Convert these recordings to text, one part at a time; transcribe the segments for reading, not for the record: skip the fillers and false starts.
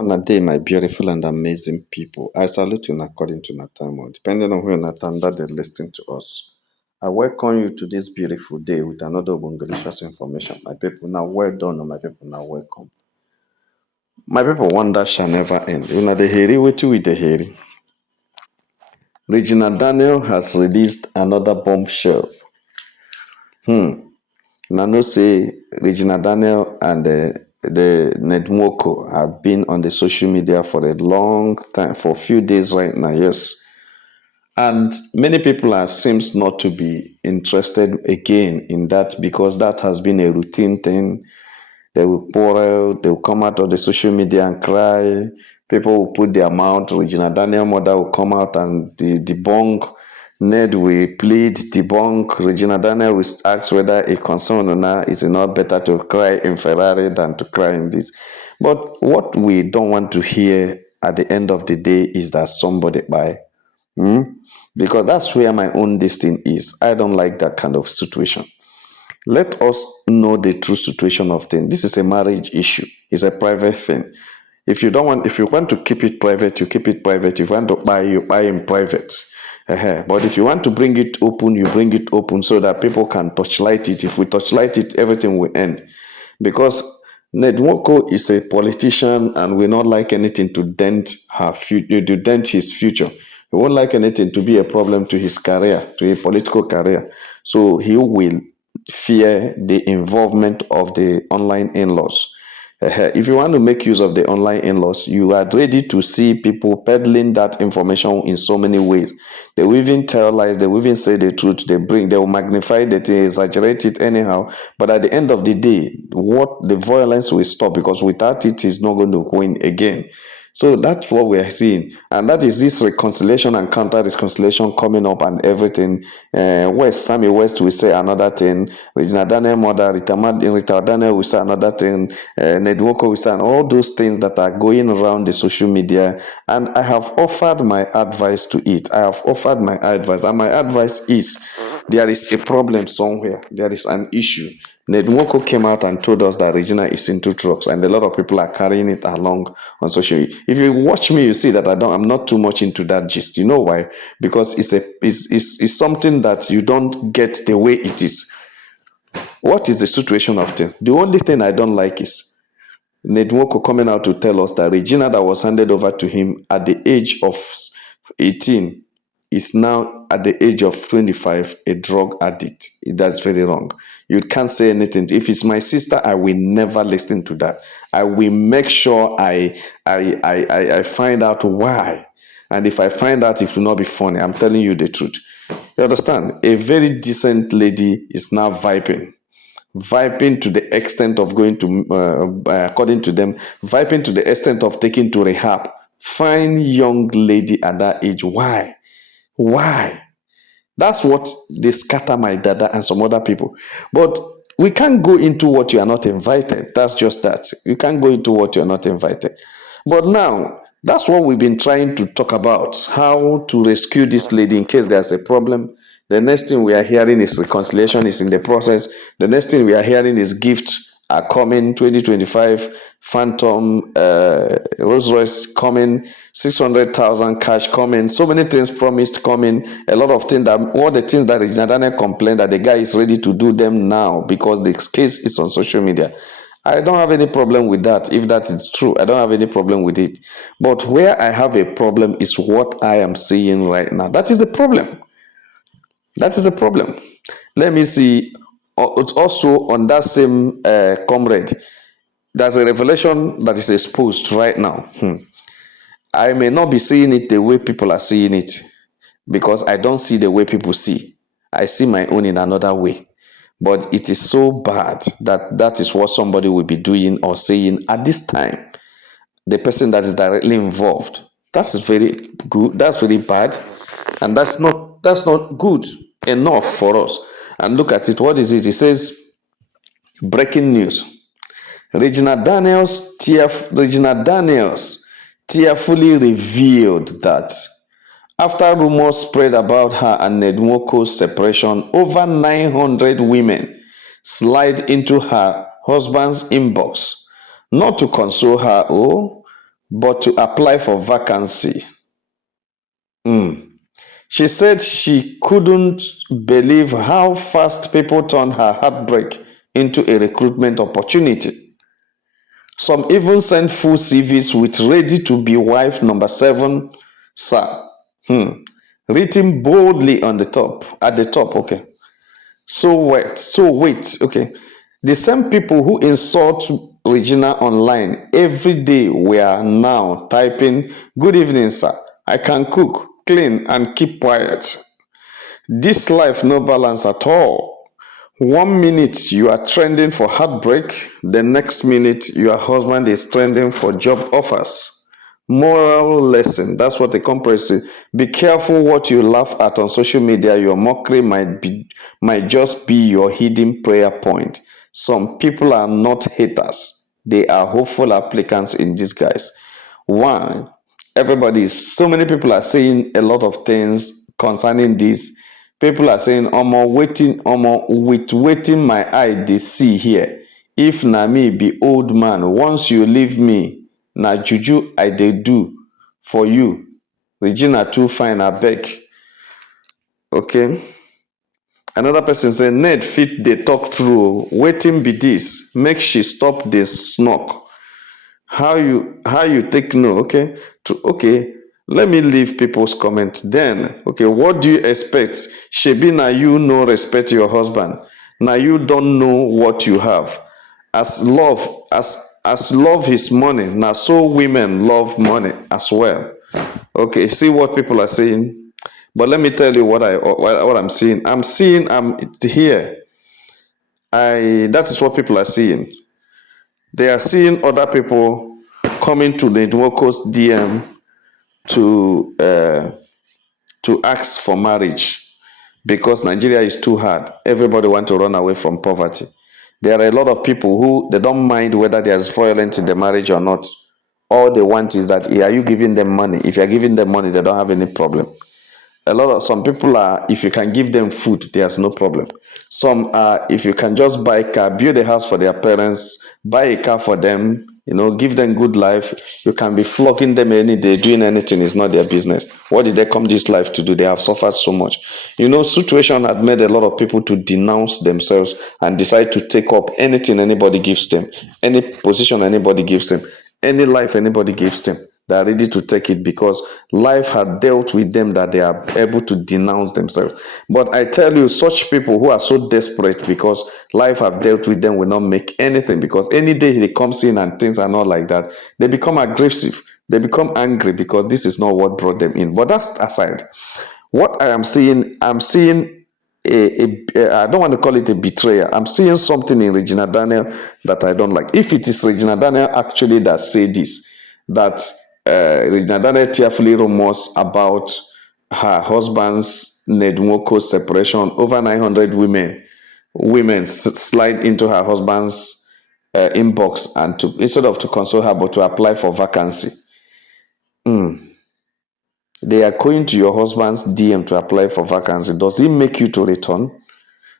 On a day, my beautiful and amazing people, I salute you according to your time, or depending on who in time that they're listening to us. I welcome you to this beautiful day with another delicious information. My people, now well done, my people, now welcome. My people, wonder shall never end. You know the hairy, wait with the hairy. Regina Daniel has released another bombshell. Nano say Regina Daniel and the Nwoko'S have been on the social media for a long time, for a few days right now, yes. And many people are seems not to be interested again in that because that has been a routine thing. They will quarrel, they will come out of the social media and cry. People will put their mouth. Regina Daniel mother will come out and debunk. Ned will plead, debunk. Regina Daniel will ask whether a concern or not is it not better to cry in Ferrari than to cry in this. But what we don't want to hear at the end of the day is that somebody buy. Because that's where my own destiny is. I don't like that kind of situation. Let us know the true situation of things. This is a marriage issue. It's a private thing. If you want to keep it private, you keep it private. If you want to buy, you buy in private. But if you want to bring it open, you bring it open so that people can touchlight it. If we touchlight it, everything will end. Because Nwoko'S is a politician and will not like anything to dent his future. He won't like anything to be a problem to his career, to a political career. So he will fear the involvement of the online in-laws. If you want to make use of the online in-laws, you are ready to see people peddling that information in so many ways. They will even tell lies, they will even say the truth, they will magnify the thing, exaggerate it anyhow. But at the end of the day, what the violence will stop because without it, he's not going to win again. So that's what we are seeing. And that is this reconciliation and counter-reconciliation coming up and everything. Sammy West will say another thing. Regina Daniel mother, Rita Daniel will say another thing. Nwoko'S will say all those things that are going around the social media. And I have offered my advice to it. I have offered my advice. And my advice is there is a problem somewhere. There is an issue. Nwoko'S came out and told us that Regina is into drugs, and a lot of people are carrying it along on social media. If you watch me, you see that I'm not too much into that gist. You know why? Because it's something that you don't get the way it is. What is the situation of things? The only thing I don't like is Nwoko'S coming out to tell us that Regina that was handed over to him at the age of 18 is now at the age of 25 a drug addict. That's very wrong. You can't say anything. If it's my sister, I will never listen to that. I will make sure I find out why. And if I find out, it will not be funny. I'm telling you the truth. You understand? A very decent lady is now viping to the extent of going to, according to them, viping to the extent of taking to rehab. Fine young lady at that age. Why? Why? That's what they scatter my dada and some other people. But we can't go into what you are not invited. That's just that. You can't go into what you are not invited. But now, that's what we've been trying to talk about. How to rescue this lady in case there's a problem. The next thing we are hearing is reconciliation is in the process. The next thing we are hearing is gifts are coming, 2025, Phantom, Rolls Royce coming, 600,000 cash coming, so many things promised coming, a lot of things that, all the things that Regina Daniel complained that the guy is ready to do them now because the case is on social media. I don't have any problem with that. If that is true, I don't have any problem with it. But where I have a problem is what I am seeing right now. That is the problem. That is a problem. Let me see. It's also on that same comrade. There's a revelation that is exposed right now. I may not be seeing it the way people are seeing it because I don't see the way people see. I see my own in another way. But it is so bad that that is what somebody will be doing or saying at this time. The person that is directly involved. That's very good. That's very bad. And that's not good enough for us. And look at it. What is it? It says breaking news. Regina Daniels tearfully revealed that after rumors spread about her and Nwoko'S separation, over 900 women slide into her husband's inbox, not to console her, but to apply for vacancy. Mm. She said she couldn't believe how fast people turned her heartbreak into a recruitment opportunity. Some even sent full CVs with ready to be wife number seven, sir. Hmm. Written boldly on the top, at the top, okay. So wait, okay. The same people who insult Regina online every day were now typing, "Good evening, sir. I can cook, clean, and keep quiet. This life no balance at all. One minute you are trending for heartbreak, the next minute your husband is trending for job offers." Moral lesson. That's what the comparison. Be careful what you laugh at on social media. Your mockery might just be your hidden prayer point. Some people are not haters. They are hopeful applicants in disguise. One, so many people are saying a lot of things concerning this. People are saying, "Omo, waiting, omo, with waiting my eye, they see here. If na me be old man, once you leave me, na juju I dey do for you. Regina too fine, abeg." Okay. Another person say, "Ned fit dey talk true. Waiting be this. Make she stop dey snork. How you take no?" Okay. Okay, let me leave people's comment. Then, okay, what do you expect? Shebi na you no respect your husband. Now you don't know what you have. As love is money, now so women love money as well. Okay, see what people are saying. But let me tell you what I'm seeing. I'm here. That is what people are seeing. They are seeing other people coming to the Nwoko'S DM to ask for marriage because Nigeria is too hard. Everybody want to run away from poverty. There are a lot of people who they don't mind whether there's violence in the marriage or not. All they want is that, are you giving them money? If you're giving them money, they don't have any problem. Some people are, if you can give them food, there's no problem. Some are, if you can just buy a car, build a house for their parents, buy a car for them, give them good life. You can be flogging them any day, doing anything is not their business. What did they come this life to do? They have suffered so much. Situation had made a lot of people to denounce themselves and decide to take up anything anybody gives them, any position anybody gives them, any life anybody gives them. They are ready to take it because life had dealt with them that they are able to denounce themselves. But I tell you, such people who are so desperate because life have dealt with them will not make anything, because any day they come in and things are not like that, they become aggressive. They become angry because this is not what brought them in. But that's aside. What I am seeing, I don't want to call it a betrayal. I'm seeing something in Regina Daniel that I don't like. If it is Regina Daniel actually that say this, that Regina Daniel tearfully rumors about her husband's Nwoko'S separation, over 900 women slide into her husband's inbox and instead of to console her but to apply for vacancy. They are going to your husband's DM to apply for vacancy. Does he make you to return?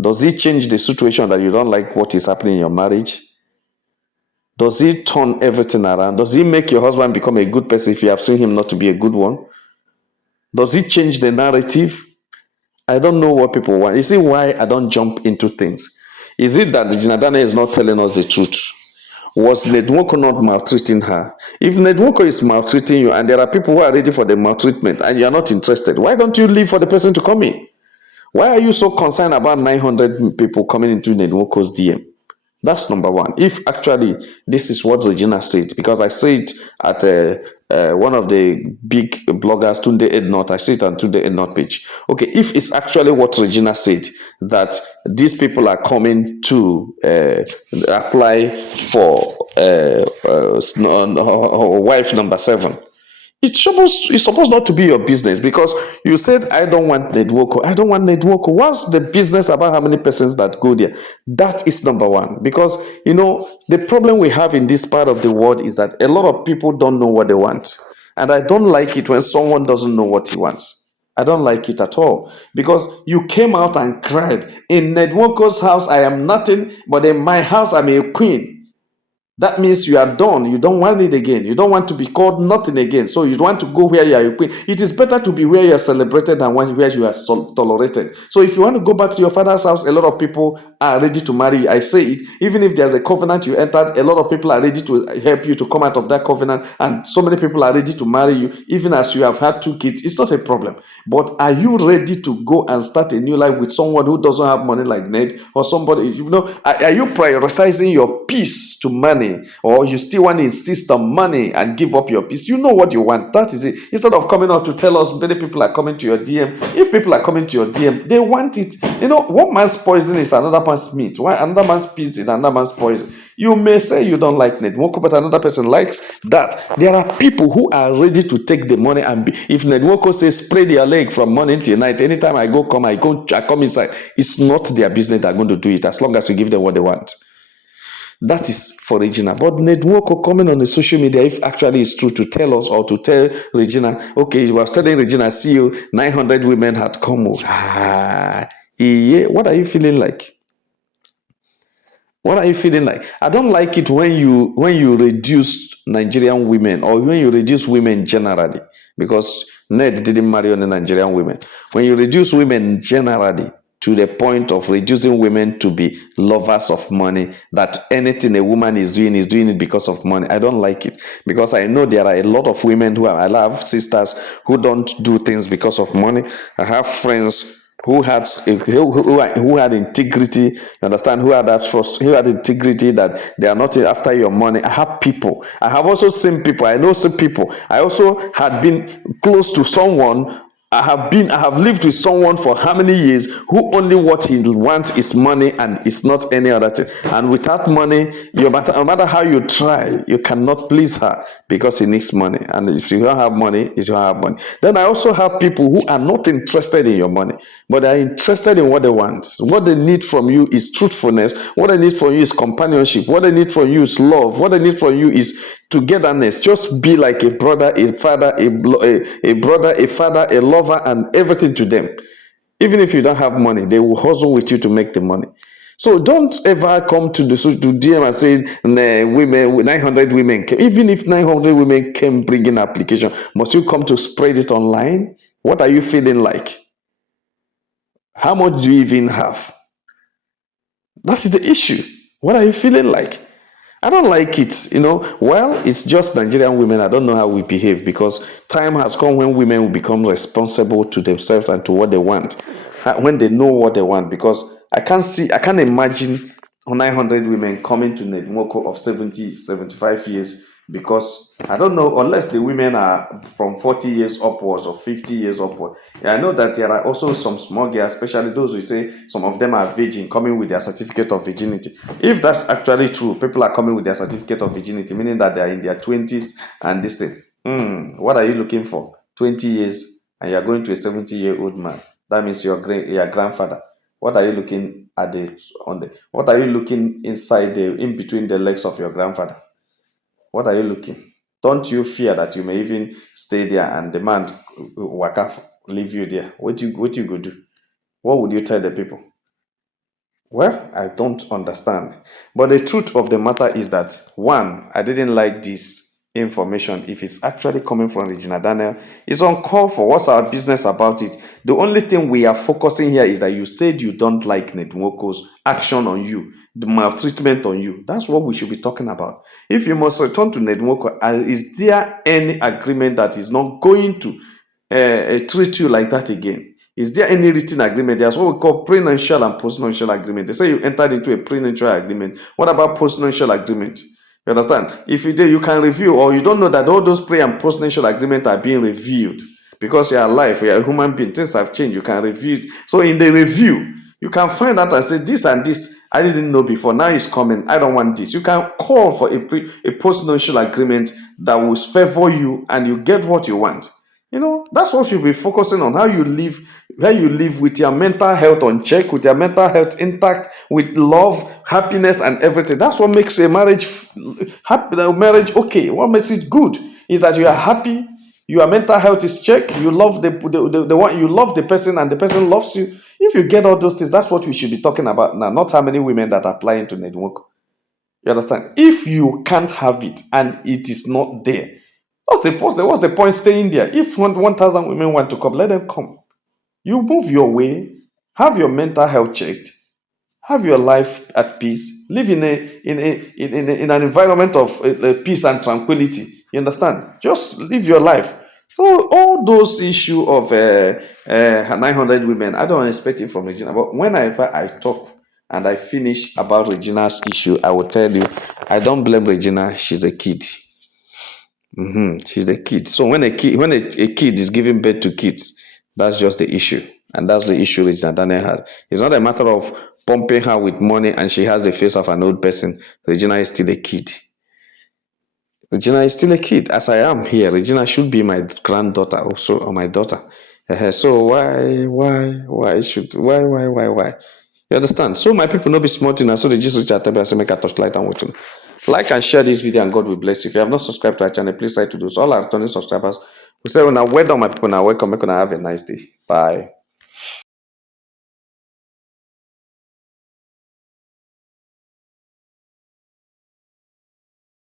Does he change the situation that you don't like what is happening in your marriage? Does he turn everything around? Does he make your husband become a good person if you have seen him not to be a good one? Does he change the narrative? I don't know what people want. You see why I don't jump into things? Is it that Regina Daniel is not telling us the truth? Was Nwoko not maltreating her? If Nwoko is maltreating you and there are people who are ready for the maltreatment and you are not interested, why don't you leave for the person to come in? Why are you so concerned about 900 people coming into Nwoko'S DM? That's number one. If actually this is what Regina said, because I say it at one of the big bloggers, Tunde Ednot, I see it on Tunde Ednot page. Okay, if it's actually what Regina said, that these people are coming to apply for wife number seven, it's supposed not to be your business, because you said, "I don't want Nedwoko. I don't want Nedwoko." What's the business about how many persons that go there? That is number one. Because the problem we have in this part of the world is that a lot of people don't know what they want. And I don't like it when someone doesn't know what he wants. I don't like it at all. Because you came out and cried, "In Nedwoko's house, I am nothing, but in my house, I'm a queen." That means you are done. You don't want it again. You don't want to be called nothing again. So you want to go where you are a queen. It is better to be where you are celebrated than where you are tolerated. So if you want to go back to your father's house, a lot of people are ready to marry you. I say it, even if there's a covenant you entered, a lot of people are ready to help you to come out of that covenant. And so many people are ready to marry you, even as you have had 2 kids. It's not a problem. But are you ready to go and start a new life with someone who doesn't have money like Ned, or somebody, are you prioritizing your peace to money, or you still want to insist on money and give up your peace? You know what you want. That is it. Instead of coming out to tell us many people are coming to your DM, if people are coming to your DM, they want it. One man's poison is another man's meat. Why another man's meat is another man's poison? You may say you don't like Ned Nwoko, but another person likes that. There are people who are ready to take the money and if Ned Nwoko says spread their leg from morning till night, anytime I come inside, it's not their business. They're going to do it as long as you give them what they want. That is for Regina. But Ned Nwoko coming on the social media, if actually it's true, to tell us or to tell Regina, okay, you were telling Regina, see you, 900 women had come. Yeah, what are you feeling like? What are you feeling like? I don't like it when you reduce Nigerian women, or when you reduce women generally, because Ned didn't marry only Nigerian women. When you reduce women generally to the point of reducing women to be lovers of money, that anything a woman is doing it because of money. I don't like it, because I know there are a lot of women I have sisters who don't do things because of money. I have friends who had integrity, you understand, who had that trust, who had integrity, that they are not after your money. I have also seen people, I know some people. I also had been close to someone. I have lived with someone for how many years, who only what he wants is money, and it's not any other thing. And without money, no matter how you try, you cannot please her, because he needs money. And if you don't have money, you don't have money. Then I also have people who are not interested in your money, but they are interested in what they want. What they need from you is truthfulness. What they need from you is companionship. What they need from you is love. What they need from you is togetherness. Just be like a brother, a father, a brother, a father, a lover, and everything to them. Even if you don't have money, they will hustle with you to make the money. So don't ever come to DM and say, nah, women, 900 women came. Even if 900 women came bringing application, must you come to spread it online? What are you feeling like? How much do you even have? That's the issue. What are you feeling like? I don't like it, Well, it's just Nigerian women. I don't know how we behave, because time has come when women will become responsible to themselves and to what they want, when they know what they want. Because I can't imagine 900 women coming to Ned Nwoko of 70, 75 years, because I don't know, unless the women are from 40 years upwards or 50 years upwards. Yeah, I know that there are also some small girls, especially those who say some of them are virgin, coming with their certificate of virginity. If that's actually true, people are coming with their certificate of virginity, meaning that they are in their 20s and this thing. What are you looking for? 20 years and you're going to a 70-year-old man. That means your grandfather. What are you looking at what are you looking in between the legs of your grandfather? What are you looking? Don't you fear that you may even stay there and the man waka leave you there? What you go do? What would you tell the people? Well, I don't understand. But the truth of the matter is that, one, I didn't like this information. If it's actually coming from Regina Daniel, it's uncalled for. What's our business about it? The only thing we are focusing here is that you said you don't like Nwoko's action on you, the maltreatment on you. That's what we should be talking about. If you must return to Nwoko, is there any agreement that is not going to treat you like that again? Is there any written agreement? There's what we call prenuptial and postnuptial agreement. They say you entered into a prenuptial agreement. What about postnuptial agreement? You understand? If you did, you can review, or you don't know that all those pre and postnuptial agreements are being reviewed, because you are alive, you are a human being. Things have changed. You can review it. So in the review, you can find out and say, this and this I didn't know before. Now it's coming. I don't want this. You can call for a postnuptial agreement that will favor you, and you get what you want. That's what you'll be focusing on, how you live with your mental health on check, with your mental health intact, with love, happiness, and everything. That's what makes a marriage okay. What makes it good is that you are happy, your mental health is checked, you love the one, you love the person, and the person loves you. If you get all those things, that's what we should be talking about now, not how many women that are applying to Network. You understand? If you can't have it and it is not there, what's the point staying there? If 1,000 women want to come, let them come. You move your way, have your mental health checked, have your life at peace, live in an environment of peace and tranquility. You understand? Just live your life. So all those issue of 900 women, I don't expect it from Regina. But whenever I talk and I finish about Regina's issue, I will tell you, I don't blame Regina. She's a kid. She's a kid. So when a kid is giving birth to kids, that's just the issue. And that's the issue Regina Daniel had. It's not a matter of pumping her with money and she has the face of an old person. Regina is still a kid. Regina is still a kid, as I am here. Regina should be my granddaughter also, or my daughter. So why? You understand? So my people not be smart enough. So they just reach out and say make a touchlight and watching. Like and share this video and God will bless you. If you have not subscribed to our channel, please try to do so. All our returning subscribers, we say, well, now well done, my people. Now welcome. Make have a nice day. Bye.